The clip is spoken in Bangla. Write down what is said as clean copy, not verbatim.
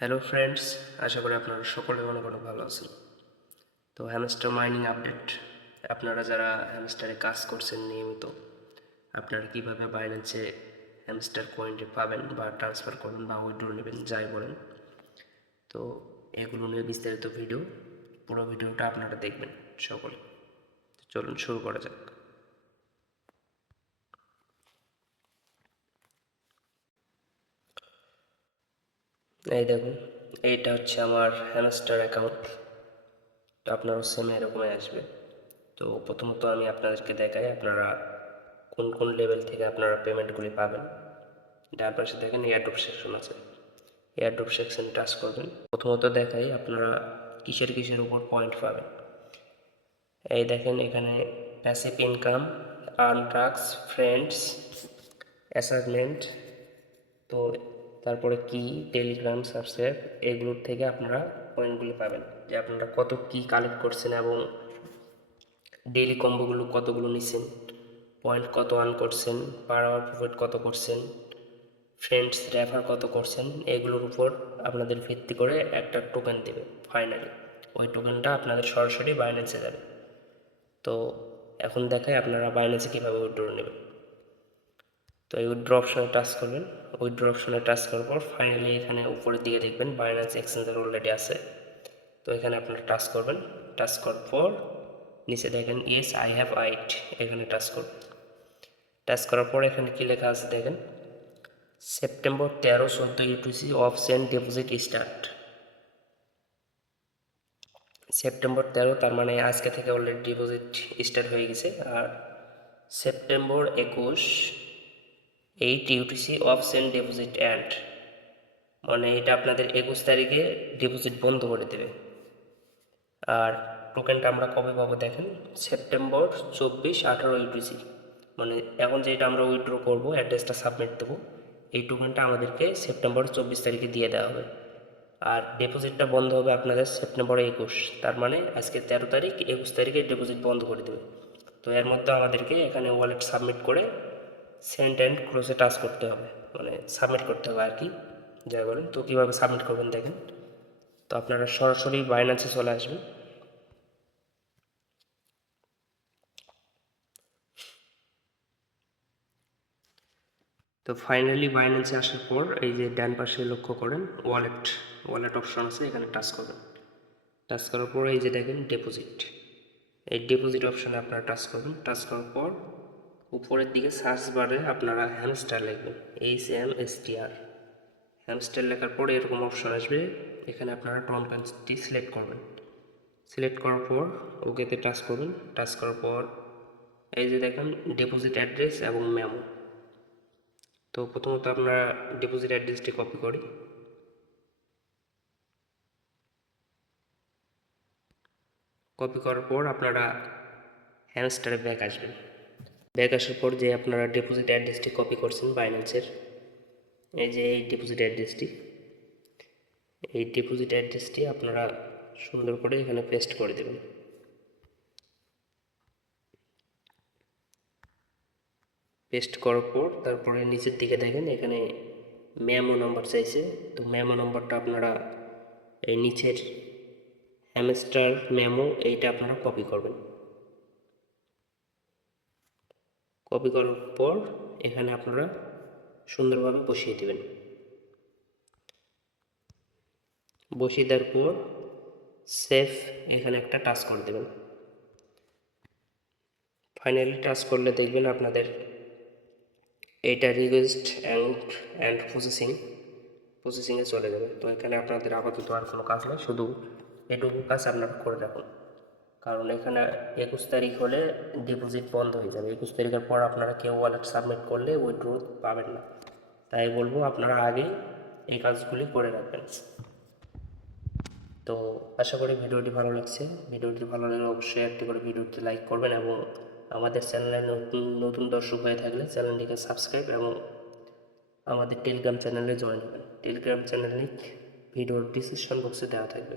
হ্যালো ফ্রেন্ডস, আশা করি আপনারা সকলে অনেক ভালো আছেন। তো হ্যামস্টার মাইনিং আপডেট, আপনারা যারা হ্যামস্টারে কাজ করছেন নিয়মিত, আপনারা কীভাবে বাইন্যান্সে হ্যামস্টার কয়েনটি পাবেন বা ট্রান্সফার করবেন বা উইথড্র নেবেন যাই বলেন, তো এগুলো নিয়ে বিস্তারিত ভিডিও, পুরো ভিডিওটা আপনারা দেখবেন সকলে। চলুন শুরু করা যাক। এই দেখুন, এইটা হচ্ছে আমার হ্যামস্টার অ্যাকাউন্ট। তো আপনারও সেম এরকমই আসবে। তো প্রথমত আমি আপনাদেরকে দেখাই আপনারা কোন কোন লেভেল থেকে আপনারা পেমেন্টগুলি পাবেন। ডান পাশে দেখেন এয়ারড্রপ সেকশন আছে, এয়ারড্রপ সেকশন টাচ করবেন। প্রথমত দেখাই আপনারা কিসের কিসের উপর পয়েন্ট পাবেন। এই দেখেন এখানে passive income, earn task, friends, assignment, তো তারপরে কি টেলিগ্রাম সাবস্ক্রাইব, এগুলোর থেকে আপনারা পয়েন্টগুলি পাবেন যে আপনারা কত কি কালেক্ট করছেন এবং ডেইলি কম্বোগুলো কতগুলো নিছেন, পয়েন্ট কত আর্ন করছেন, পার আওয়ার প্রফিট কত করছেন, ফ্রেন্ডস রেফার কত করছেন, এগুলোর উপর আপনাদের ভিত্তি করে একটা টোকেন দেবে ফাইনালি। ওই টোকেনটা আপনাদের সরাসরি বাইন্যান্সে যাবে। তো এখন দেখাই আপনারা বাইন্যান্সে কীভাবে উইথড্র নেবেন। তো এই উইথড্র অপশনে টাচ করবেন। উইথড্র অপশনে টাচ করার পর ফাইনালি এখানে উপরের দিকে দেখবেন বাইন্যান্স এক্সচেঞ্জার অলরেডি আছে। তো এখানে আপনারা টাচ করবেন। টাচ করার পর নিচে দেখেন ইয়েস আই হ্যাভ আইট, এখানে টাচ করবেন। টাচ করার পর এখানে কী লেখা আছে দেখেন, September 13-14 UTC of send deposit start. September 13 তার মানে আজকে থেকে অলরেডি ডিপোজিট স্টার্ট হয়ে গেছে। আর September 21 8 UTC of send deposit and, মানে এটা আপনাদের 21 তারিখে ডিপোজিট বন্ধ করে দেবে। আর টোকেনটা আমরা কবে পাবো দেখেন, সেপ্টেম্বর 24-18 ইউটিসি, মানে এখন যেটা আমরা উইথড্র করবো, অ্যাড্রেসটা সাবমিট দেবো, এই টোকেনটা আমাদেরকে সেপ্টেম্বর 24 তারিখে দিয়ে দেওয়া হবে। আর ডিপোজিটটা বন্ধ হবে আপনাদের সেপ্টেম্বর 21, তার মানে আজকে 13 তারিখ, 21 তারিখে ডিপোজিট বন্ধ করে দেবে। তো এর মধ্যে আমাদেরকে এখানে ওয়ালেট সাবমিট করে সেন্ড অ্যান্ড ক্লোজে টাচ করতে হবে, মানে সাবমিট করতে হবে আর কি, যাই বলেন। তো কীভাবে সাবমিট করবেন দেখেন। তো আপনারা সরাসরি বাইন্যান্সে চলে আসবেন। তো ফাইনালি বাইন্যান্সে আসার পর এই যে ডান পাশে লক্ষ্য করেন ওয়ালেট অপশন আছে, এখানে টাচ করবেন। টাচ করার পর এই যে দেখেন ডিপোজিট, এই ডিপোজিট অপশানে আপনারা টাচ করবেন। টাচ করার পর উপরের দিকে সার্চ বারে আপনারা হ্যামস্টার লিখবেন, HMSTR। হ্যামস্টার লেখার পরে এরকম অপশন আসবে, এখানে আপনারা টোকেনটি সিলেক্ট করবেন। সিলেক্ট করার পর ওকেতে টাচ করবেন। টাচ করার পর এই যে দেখেন ডিপোজিট অ্যাড্রেস এবং মেমো। তো প্রথমত আমরা ডিপোজিট অ্যাড্রেসটি কপি করি। কপি করার পর আপনারা হ্যামস্টারে ব্যাক আসবেন। ব্যাক আসার পর যে আপনারা ডিপোজিট অ্যাড্রেসটি কপি করছেন বাইন্যান্সের, এই যে এই ডিপোজিট অ্যাড্রেসটি, এই ডিপোজিট অ্যাড্রেসটি আপনারা সুন্দর করে এখানে পেস্ট করে দেবেন। পেস্ট করার পর তারপরে নিচের দিকে দেখেন এখানে মেমো নম্বর চাইছে। তো মেমো নম্বরটা আপনারা এই নিচের হ্যামস্টার মেমো এইটা আপনারা কপি করবেন। কপি করার পর এখানে আপনারা সুন্দরভাবে বসিয়ে দেবেন। বসিয়ে দেওয়ার পর সেভ এখানে একটা টাচ করে দেবেন। ফাইনালি টাচ করলে দেখবেন আপনাদের এইটা রিকোয়েস্ট অ্যান্ড প্রসেসিংয়ে চলে যাবে। তো এখানে আপনাদের আপাতত আর কোনো কাজ নেই, শুধু এটুকু কাজ আপনারা করে রাখুন, কারণ এখানে 21 তারিখ হলে ডিপোজিট বন্ধ হয়ে যাবে। 21 তারিখের পর আপনারা কেউ ওয়ালেট সাবমিট করলে উইথড্র পাবেন না। তাই বলবো আপনারা আগেই এই কাজগুলি করে রাখবেন। তো আশা করি ভিডিওটি ভালো লাগছে। ভিডিওটি ভালো লাগলে অবশ্যই একটি করে ভিডিওটি লাইক করবেন এবং আমাদের চ্যানেলে নতুন নতুন দর্শক হয়ে থাকলে চ্যানেলটিকে সাবস্ক্রাইব এবং আমাদের টেলিগ্রাম চ্যানেলে জয়েন হবেন। টেলিগ্রাম চ্যানেল লিঙ্ক ভিডিওর ডিসক্রিপশন বক্সে দেওয়া থাকবে।